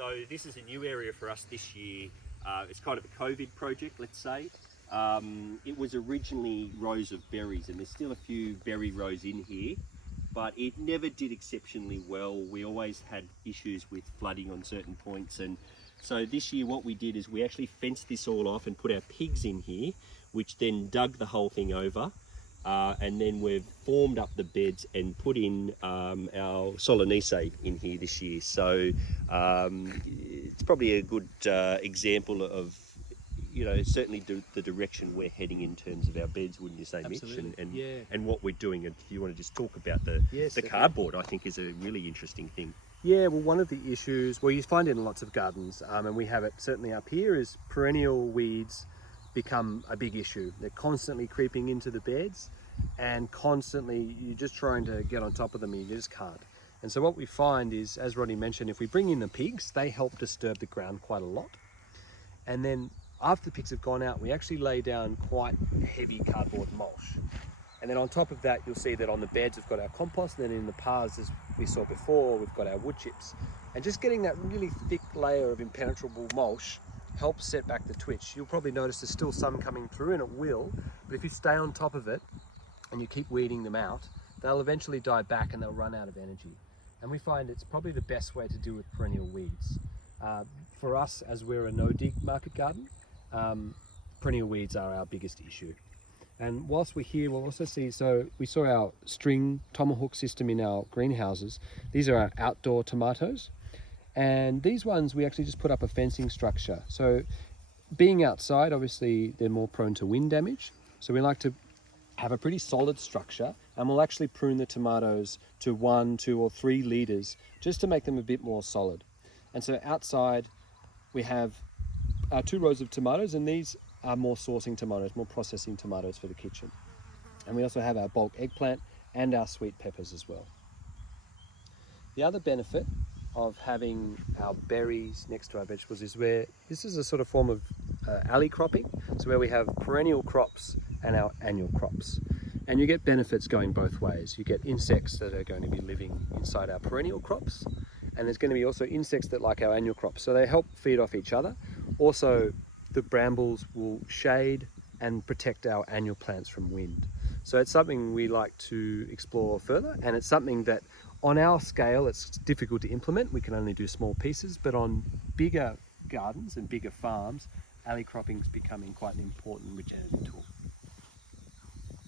So this is a new area for us this year. It's kind of a COVID project, let's say. It was originally rows of berries, and there's still a few berry rows in here, but it never did exceptionally well. We always had issues with flooding on certain points, and so this year what we did is we actually fenced this all off and put our pigs in here, which then dug the whole thing over. And then we've formed up the beds and put in our Solanaceae in here this year. So it's probably a good example of, you know, certainly the direction we're heading in terms of our beds, wouldn't you say, Absolutely. Mitch? And what we're doing. And if you want to just talk about the cardboard, I think is a really interesting thing. Yeah, well, one of the issues, well, you find it in lots of gardens, and we have it certainly up here, is perennial weeds become a big issue. They're constantly creeping into the beds, and constantly you're just trying to get on top of them and you just can't. And so what we find is, as Rodney mentioned, if we bring in the pigs, they help disturb the ground quite a lot. And then after the pigs have gone out, we actually lay down quite heavy cardboard mulch. And then on top of that, you'll see that on the beds we've got our compost, and then in the paths, as we saw before, we've got our wood chips. And just getting that really thick layer of impenetrable mulch helps set back the twitch. You'll probably notice there's still some coming through, and it will, but if you stay on top of it and you keep weeding them out, they'll eventually die back and they'll run out of energy. And we find it's probably the best way to deal with perennial weeds. For us, as we're a no-dig market garden, perennial weeds are our biggest issue. And whilst we're here, we'll also see, so we saw our string tomahawk system in our greenhouses. These are our outdoor tomatoes. And these ones, we actually just put up a fencing structure. So being outside, obviously, they're more prone to wind damage. So we like to have a pretty solid structure, and we'll actually prune the tomatoes to 1, 2, or 3 litres just to make them a bit more solid. And so outside, we have 2 rows of tomatoes, and these are more sourcing tomatoes, more processing tomatoes for the kitchen. And we also have our bulk eggplant and our sweet peppers as well. The other benefit of having our berries next to our vegetables is where this is a sort of form of alley cropping. So where we have perennial crops and our annual crops. And you get benefits going both ways. You get insects that are going to be living inside our perennial crops, and there's going to be also insects that like our annual crops. So they help feed off each other. Also, the brambles will shade and protect our annual plants from wind. So it's something we like to explore further, and it's something that on our scale it's difficult to implement. We can only do small pieces, but on bigger gardens and bigger farms, alley cropping is becoming quite an important regenerative tool.